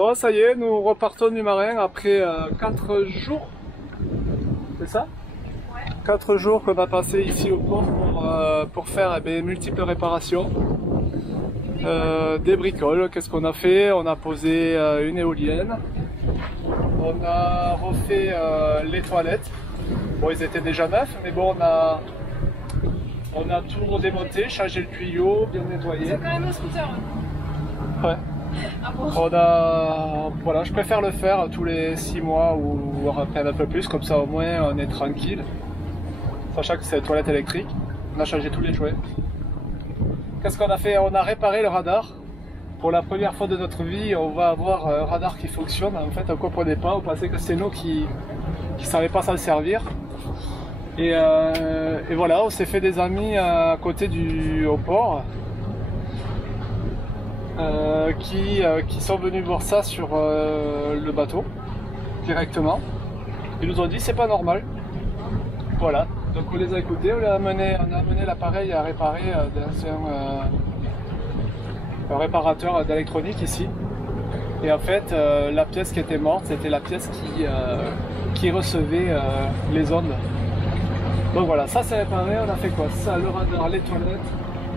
Bon, ça y est, nous repartons du marin après 4 jours. C'est ça? Ouais. 4 jours qu'on a passé ici au port pour faire multiples réparations. Des bricoles, qu'est-ce qu'on a fait? On a posé une éolienne. On a refait les toilettes. Bon, ils étaient déjà neufs, mais bon, on a tout redémonté, changé le tuyau, bien nettoyé. C'est quand même un scooter. Ouais. Ah bon. Voilà, je préfère le faire tous les 6 mois ou après un peu plus, comme ça au moins on est tranquille. Sachant que c'est une toilette électrique. On a changé tous les jouets. Qu'est-ce qu'on a fait? On a réparé le radar. Pour la première fois de notre vie, on va avoir un radar qui fonctionne. En fait, on ne comprenait pas, on pensait que c'était nous qui ne savaient pas s'en servir. Et voilà, on s'est fait des amis à côté au port qui sont venus voir ça sur le bateau directement. Ils nous ont dit c'est pas normal. Voilà, donc on les a écoutés, on a amené l'appareil à réparer un réparateur d'électronique ici. Et en fait, la pièce qui était morte, c'était la pièce qui recevait les ondes. Donc voilà, ça c'est réparé, on a fait quoi? Ça, le radar, les toilettes,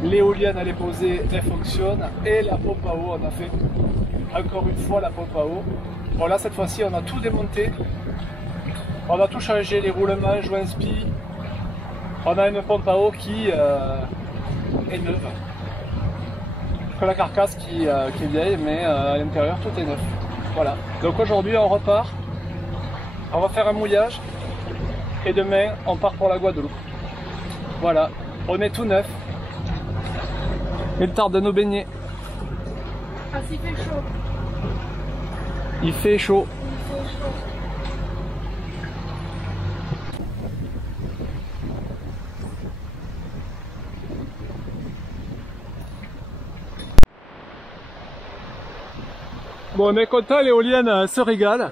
l'éolienne elle est posée, elle fonctionne, et la pompe à eau, on a fait encore une fois la pompe à eau. Bon là cette fois-ci on a tout démonté, on a tout changé, les roulements, joints spi, on a une pompe à eau qui est neuve. Que la carcasse qui est vieille, mais à l'intérieur tout est neuf. Voilà, donc aujourd'hui on repart, on va faire un mouillage. Et demain, on part pour la Guadeloupe. Voilà, on est tout neuf. Il tarde de nous baigner. Ah, s'il fait chaud. Il fait chaud. Il fait chaud. Bon, on est content, l'éolienne se régale.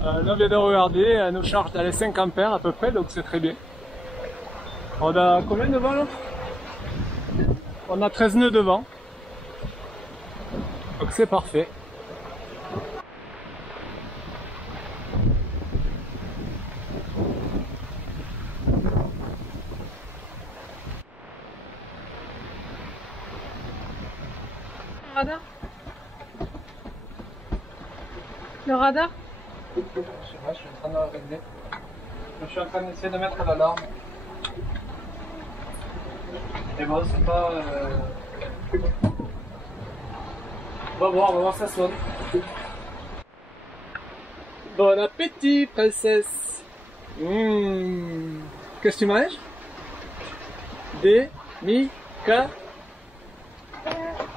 Là on vient de regarder, elle nous charge dans les 5 ampères à peu près, donc c'est très bien. On a combien de vent là? On a 13 nœuds de vent. Donc c'est parfait. Radar? Le radar? Je sais pas, je suis en train de régler. Je suis en train d'essayer de mettre l'alarme. Et bon, c'est pas... On va voir ça sonne. Bon appétit, princesse. Qu'est-ce que tu manges? Des Mika.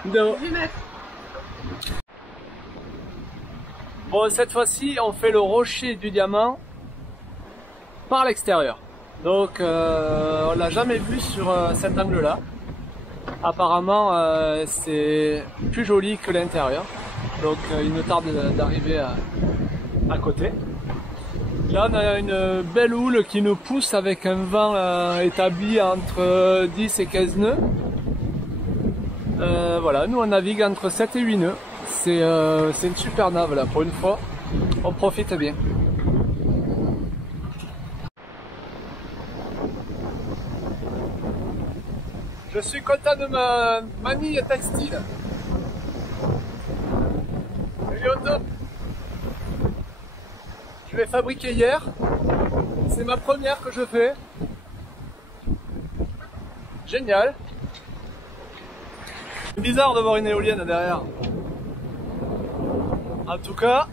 Do. Bon, cette fois-ci, on fait le rocher du diamant par l'extérieur. Donc, on l'a jamais vu sur cet angle-là. Apparemment, c'est plus joli que l'intérieur. Donc, il nous tarde d'arriver à côté. Là, on a une belle houle qui nous pousse avec un vent établi entre 10 et 15 nœuds. Voilà, nous on navigue entre 7 et 8 nœuds. C'est une super nave là, pour une fois, on profite bien. Je suis content de ma manille textile. Elle est au top. Je l'ai fabriquée hier, c'est ma première que je fais. Génial. C'est bizarre de voir une éolienne derrière. En tout cas,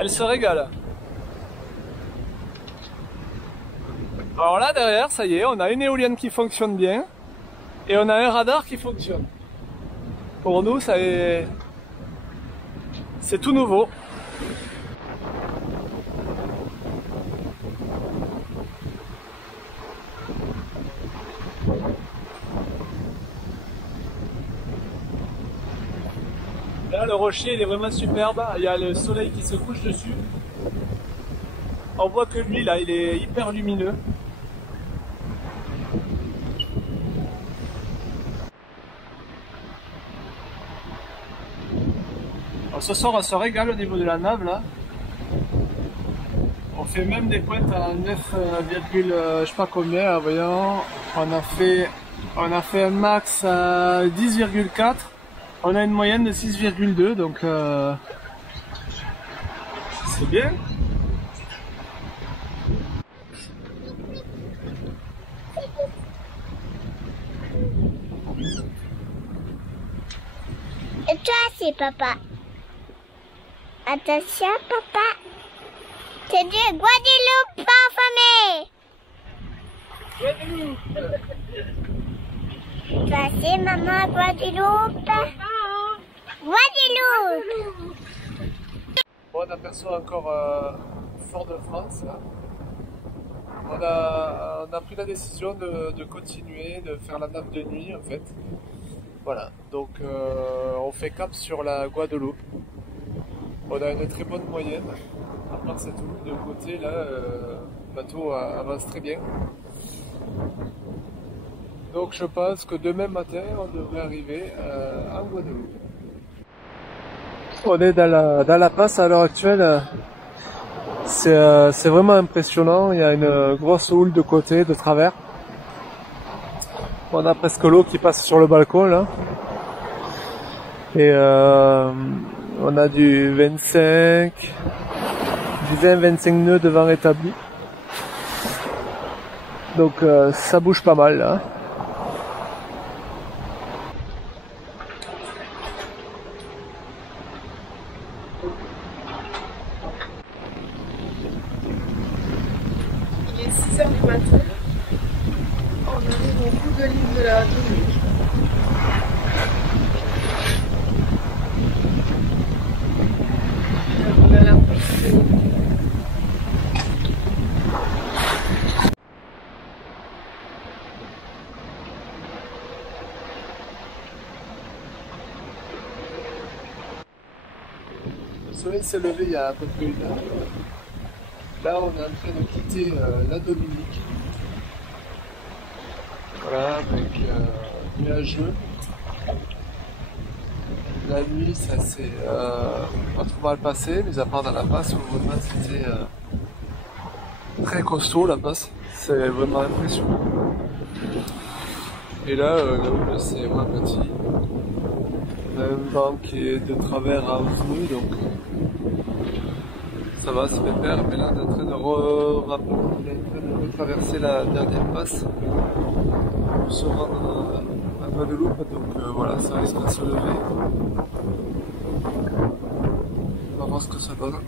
elle se régale. Alors là derrière, ça y est, on a une éolienne qui fonctionne bien et on a un radar qui fonctionne. Pour nous, c'est tout nouveau. Là, le rocher il est vraiment superbe, il y a le soleil qui se couche dessus. On voit que lui, là, il est hyper lumineux. Alors, ce soir on se régale au niveau de la nave là. On fait même des pointes à 9, je sais pas combien, voyons. On a fait un max à 10,4. On a une moyenne de 6,2, donc c'est bien. Et toi, c'est papa. Attention, papa. C'est du Guadeloupe parfumé. Toi, c'est maman Guadeloupe. Guadeloupe. Bon, on aperçoit encore Fort-de-France. On a pris la décision de continuer, de faire la nappe de nuit en fait. Voilà, donc on fait cap sur la Guadeloupe. On a une très bonne moyenne. À part cette houle de côté là, le bateau avance très bien. Donc je pense que demain matin on devrait arriver en Guadeloupe. On est dans la passe à l'heure actuelle. C'est vraiment impressionnant. Il y a une grosse houle de côté, de travers. On a presque l'eau qui passe sur le balcon là. Et on a du 20-25 nœuds de vent établi. Donc ça bouge pas mal là. Il est 6h du matin. On arrive au bout de l'île de la Dominique. On a la Le soleil s'est levé il y a à peu près une heure. Là, on est en train de quitter la Dominique. Voilà, avec nuageux. La nuit, ça s'est pas trop mal passé, mais à part dans la passe où vraiment c'était très costaud la passe. C'est vraiment impressionnant. Et là, la houle, c'est vraiment petit. On a un vent qui est de travers à nous, donc ça va, c'est pépère. Mais là, on est en train de retraverser la dernière passe pour se rendre à Guadeloupe. Donc voilà, ça risque de se lever. On va voir ce que ça donne.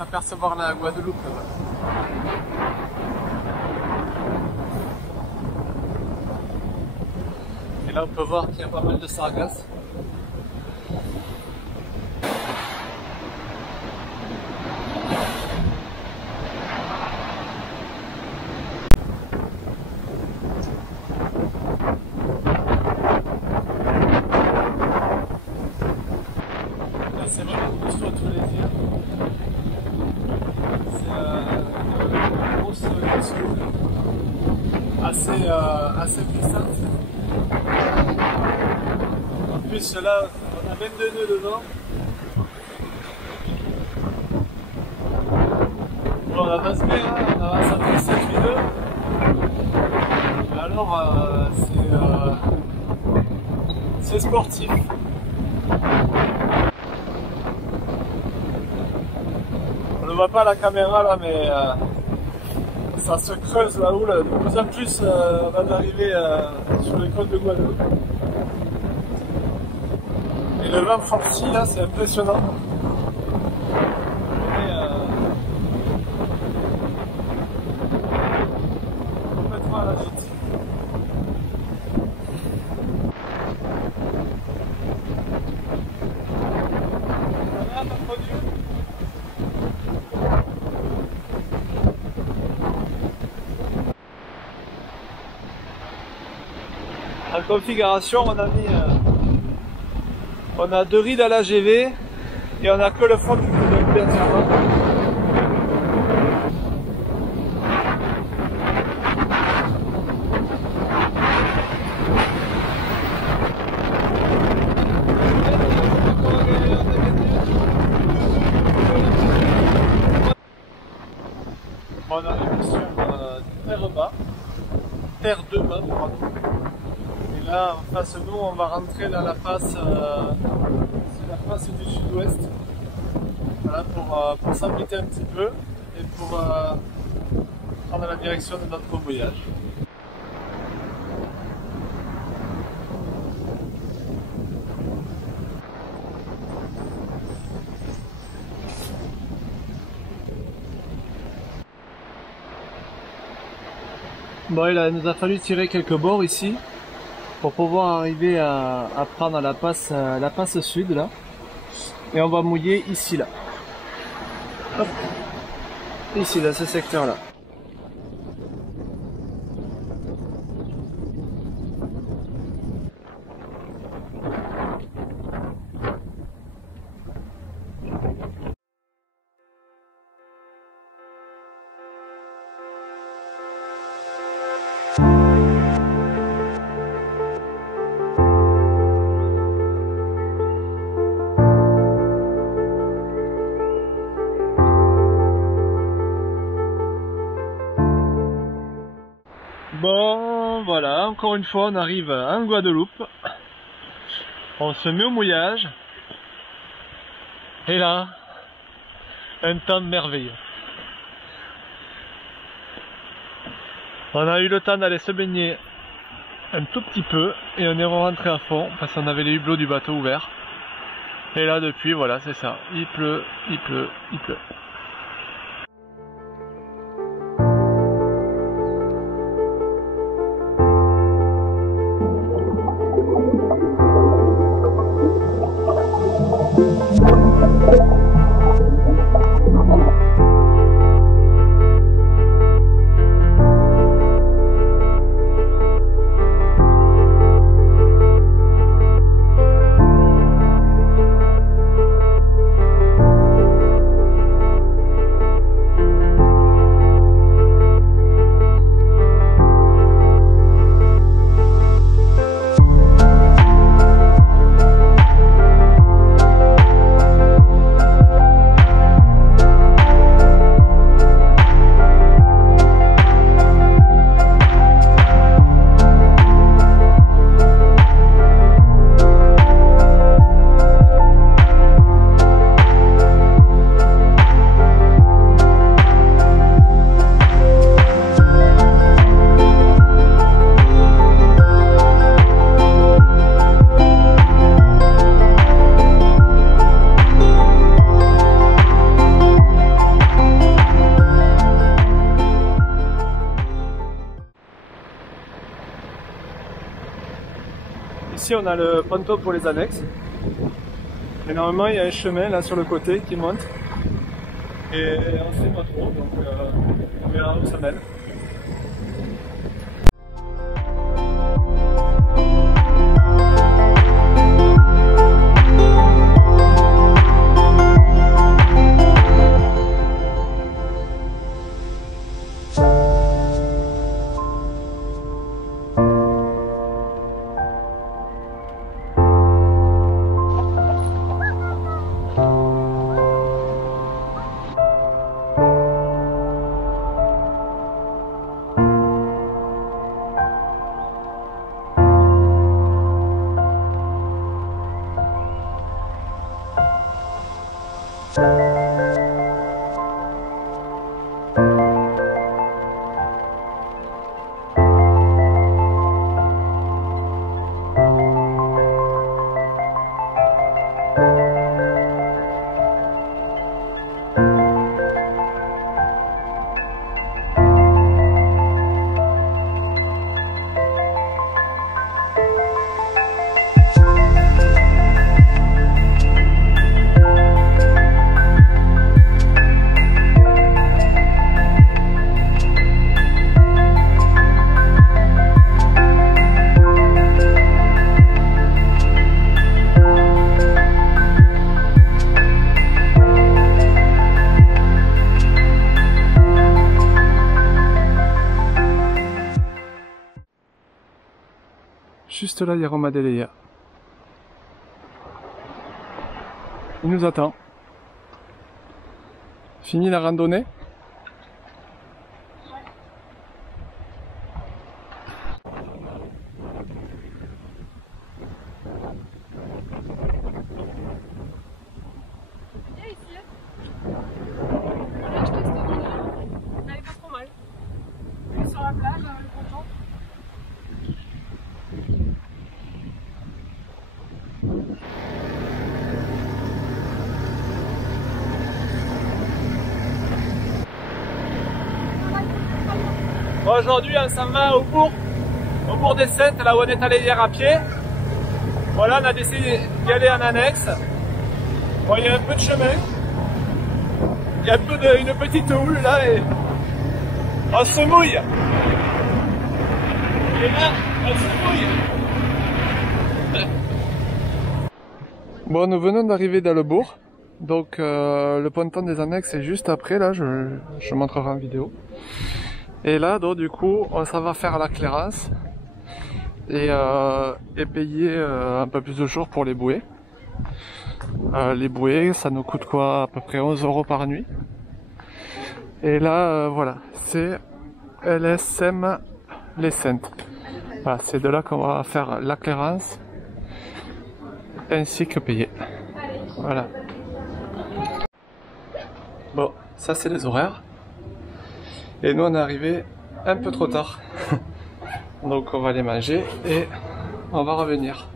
Apercevoir la Guadeloupe là-bas. Et là on peut voir qu'il y a pas mal de sargasses. Là c'est vraiment costaud tous les yeux. Assez puissante. En plus là on a 22 nœuds dedans. Bon, on avance bien, hein, on avance à plus 7 nœuds. Alors c'est sportif. On ne voit pas à la caméra là, mais ça se creuse la houle. De plus en plus, on va arriver sur les côtes de Guadeloupe. Et le vent forti là, c'est impressionnant. En configuration, on a 2 rides à la GV et on a que le front qui peut bien avant. On arrive sur terre bas, terre de bas, pardon. Et là, en face de nous, on va rentrer dans la face, c'est la face du sud-ouest, voilà, pour s'abriter un petit peu et pour prendre la direction de notre voyage. Bon, il nous a fallu tirer quelques bords ici pour pouvoir arriver à prendre la passe sud là, et on va mouiller ici là. Hop. Ici là, ce secteur là. Bon, voilà, encore une fois, on arrive en Guadeloupe. On se met au mouillage. Et là, un temps merveilleux. On a eu le temps d'aller se baigner un tout petit peu et on est rentré à fond parce qu'on avait les hublots du bateau ouverts. Et là, depuis, voilà, c'est ça. Il pleut, il pleut, il pleut. Ici on a le ponton pour les annexes. Et normalement il y a un chemin là sur le côté qui monte. Et on sait pas trop, donc on verra où ça mène. juste là, il y a Roma Delia. Il nous attend. Fini la randonnée? Sur la plage, le ponton. Bon, aujourd'hui, on s'en va au bourg des Saintes, là où on est allé hier à pied. Voilà, on a décidé d'y aller en annexe. Bon, il y a un peu de chemin. Il y a un peu une petite houle là et on se mouille. Et là, on se mouille. Bon, nous venons d'arriver dans le bourg. Donc le ponton des annexes est juste après, là, je montrerai en vidéo. Et là, donc, du coup, on s'en va faire la clairance et payer un peu plus de jours pour les bouées. Les bouées, ça nous coûte quoi? À peu près 11 € par nuit. Et là, voilà, c'est LSM Les Saintes. Voilà, c'est de là qu'on va faire la clairance ainsi que payer. Voilà. Bon, ça c'est les horaires. Et nous on est arrivé un peu trop tard. Donc on va aller manger et on va revenir.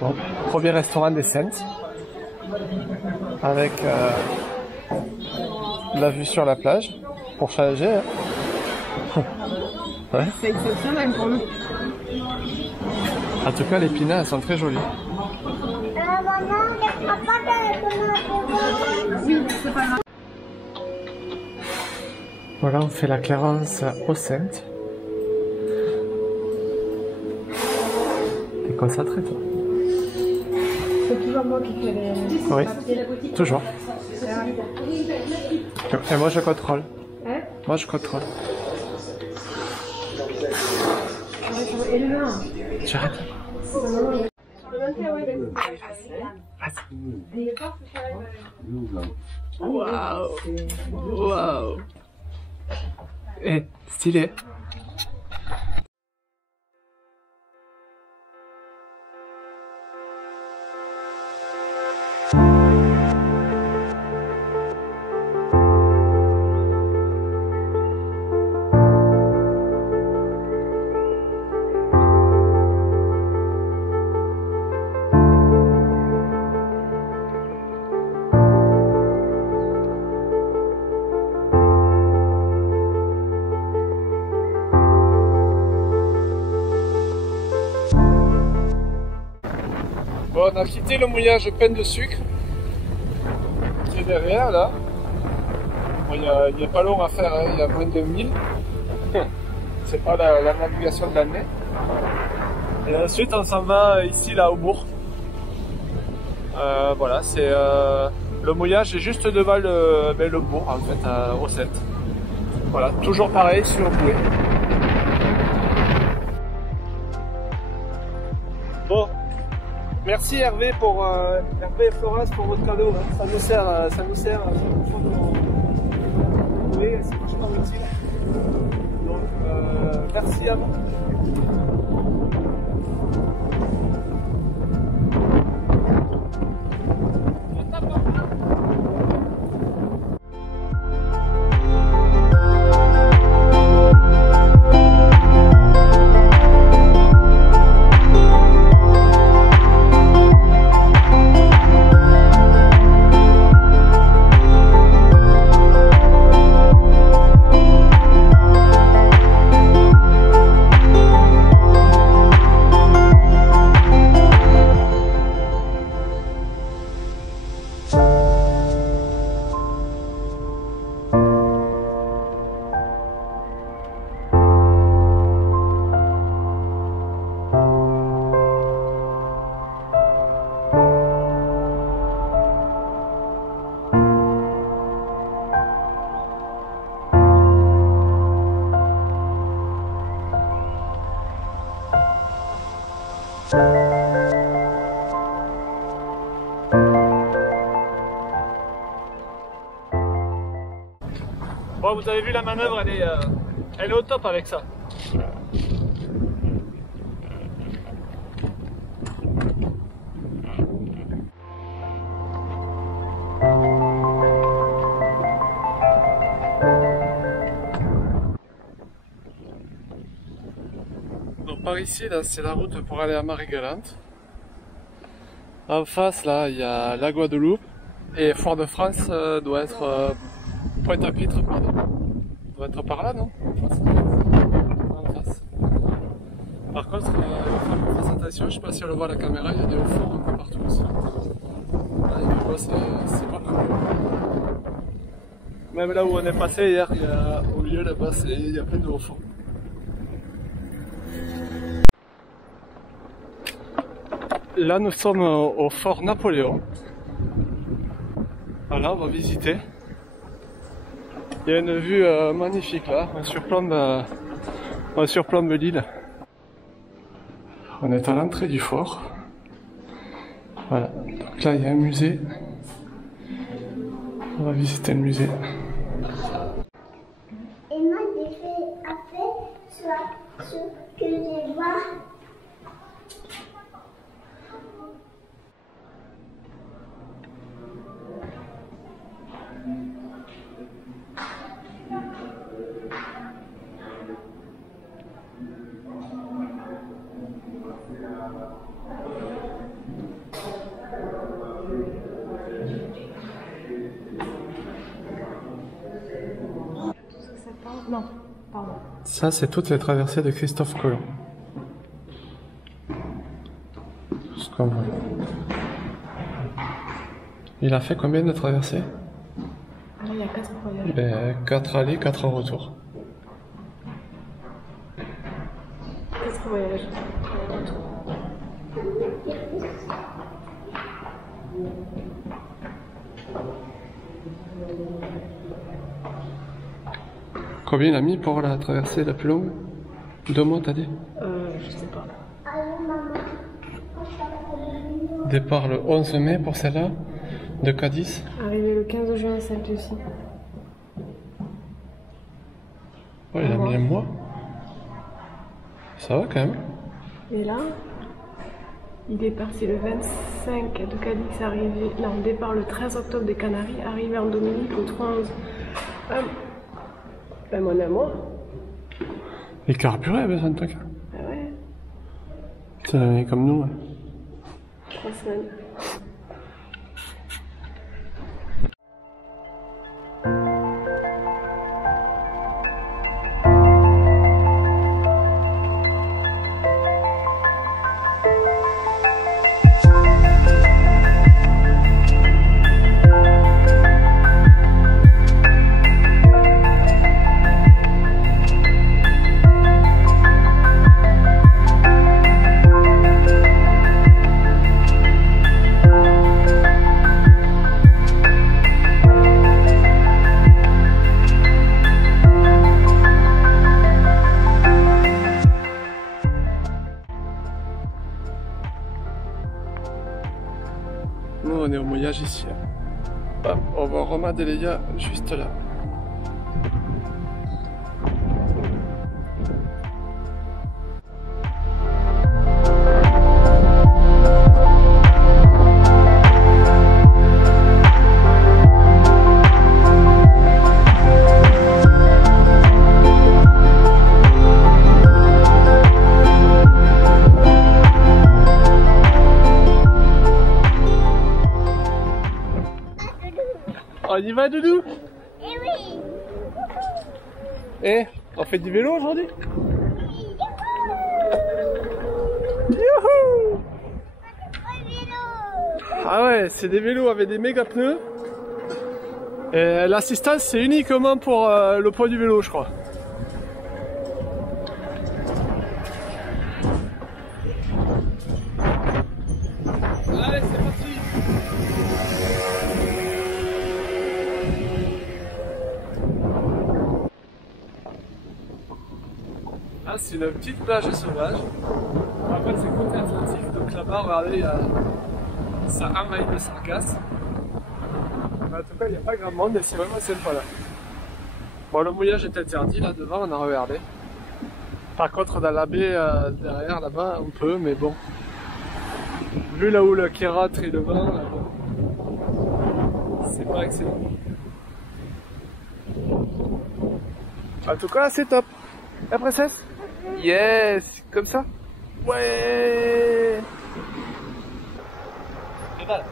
Bon, premier restaurant des Saintes avec la vue sur la plage pour changer. Hein. Ouais. C'est exceptionnel pour nous. En tout cas, les pinards elles sont très jolies. Voilà, on fait la clairance aux Saintes. T'es concentré toi? C'est toujours moi qui fais les... Oui, toujours. Et moi je contrôle. Hein? Moi je contrôle. Et le main. J'arrête. Waouh! Waouh! Eh, stylé! Bon, on a quitté le mouillage plein de sucre qui est derrière là. Bon, il n'y a pas long à faire, hein. Il y a moins de 1000. C'est pas la navigation de l'année. Et ensuite on s'en va ici là au bourg. Voilà, c'est le mouillage est juste devant le bourg en fait, au Saintes. Voilà, toujours pareil sur bouée. Bon. Merci Hervé pour Hervé et Florence pour votre cadeau. Hein. Ça nous sert. Oui, c'est vachement utile. Donc merci à vous. Bon, vous avez vu la manœuvre, elle est au top avec ça. Donc par ici, là, c'est la route pour aller à Marie-Galante. En face, là, il y a la Guadeloupe. Et Fort-de-France doit être Pointe-à-Pitre, pardon. Doit être par là, non? En face. Par contre, il faut faire attention, je sais pas si on le voit à la caméra, il y a des hauts forts un peu partout aussi. Là, du coup, c'est pas cool. Même là où on est passé hier, au milieu là-bas, il y a plein de hauts forts. Là, nous sommes au fort Napoléon. Voilà, on va visiter. Il y a une vue magnifique là, on surplombe l'île. On est à l'entrée du fort. Voilà, donc là il y a un musée. On va visiter le musée. Et moi j'ai fait après ce que je vois. Non, pardon. Ça, c'est toutes les traversées de Christophe Colomb. Ce qu'on voit. Il a fait combien de traversées? Il y a 4 voyages. Ben, 4 allées, 4 retours. 4 voyages. Combien il a mis pour la traversée la plus longue? 2 mois, t'as dit? Je sais pas. Départ le 11 mai pour celle-là, de Cadiz. Arrivé le 15 juin, celle-ci aussi. Ouais, il a mis un mois. Ça va quand même. Et là, il est parti le 25 de Cadix, arrivé. Là, on départ le 13 octobre des Canaries, arrivé en Dominique le 3 11. Ben, mon amour. Et carburé, ben, en tout cas. Ah ouais. C'est comme nous. Hein. 3 semaines. Nous on est au mouillage ici. Hop, on va au Roma Delia juste là. On y va, Doudou? Eh oui. Eh, on fait du vélo aujourd'hui? Youhou! Ah ouais, c'est des vélos avec des méga pneus. Et l'assistance c'est uniquement pour le poids du vélo, je crois. Allez, c'est parti! Ah, c'est une petite plage sauvage. En fait, c'est côté Atlantique, donc là-bas, regardez, ça envahit le Sargasse. En tout cas, il n'y a pas grand monde et c'est vraiment sympa là. Bon, le mouillage est interdit là devant, on a regardé. Par contre, dans la baie derrière là-bas, on peut, mais bon. Vu là où le kératre et le vent, c'est pas excellent. En tout cas, c'est top. La princesse? Yes! Comme ça? Ouais! Et voilà.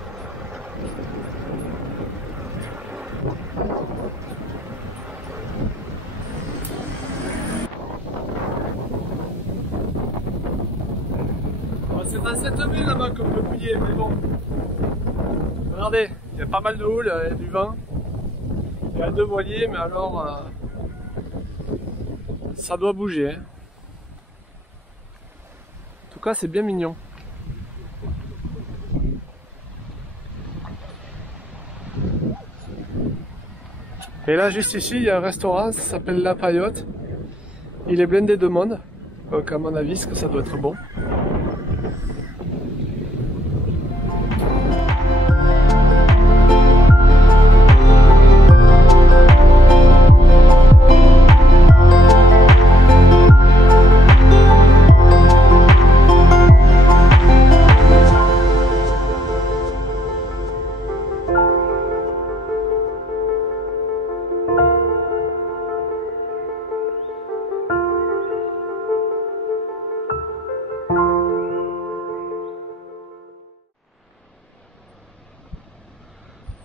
C'est dans cette baie là-bas qu'on peut mouiller, mais bon. Regardez, il y a pas mal de houle, il y a du vent. Il y a 2 voiliers, mais alors ça doit bouger. Hein. En tout cas, c'est bien mignon. Et là, juste ici, il y a un restaurant, ça s'appelle La Paillote. Il est blindé de monde, donc à mon avis, ça doit être bon.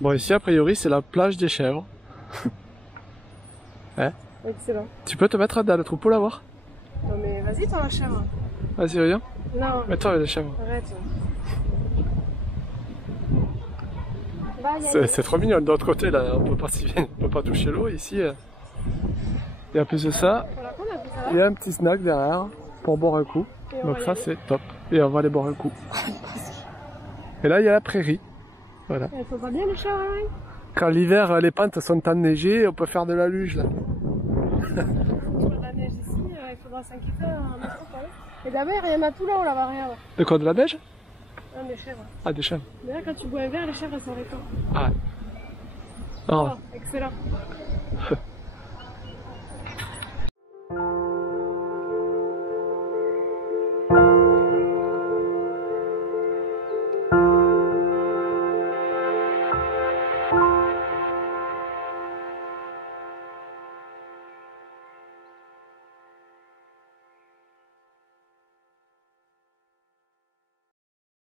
Bon, ici, a priori, c'est la plage des chèvres. Hein? Excellent. Tu peux te mettre dans le troupeau là voir? Non mais vas-y, t'en la chèvre. Vas-y, viens. Non. Mets-toi avec les chèvres. Arrête. C'est trop mignon. De l'autre côté, là, on peut pas toucher l'eau. Ici, et en plus de ça, il y a un petit snack derrière pour boire un coup. Donc ça, c'est top. Et on va aller boire un coup. Et là, il y a la prairie. Voilà. Elles sont pas bien les chèvres, hein? Quand l'hiver, les pentes sont enneigées, on peut faire de la luge là. Sur la neige ici, il faudra s'inquiéter en métropole. Et d'abord, il y en a tout là-haut, là-bas, regarde. De quoi, de la neige? Non, des chèvres. Ah, des chèvres. Mais là, quand tu bois un verre, les chèvres, elles sont rétentes. Ah. Oh. Oh, excellent.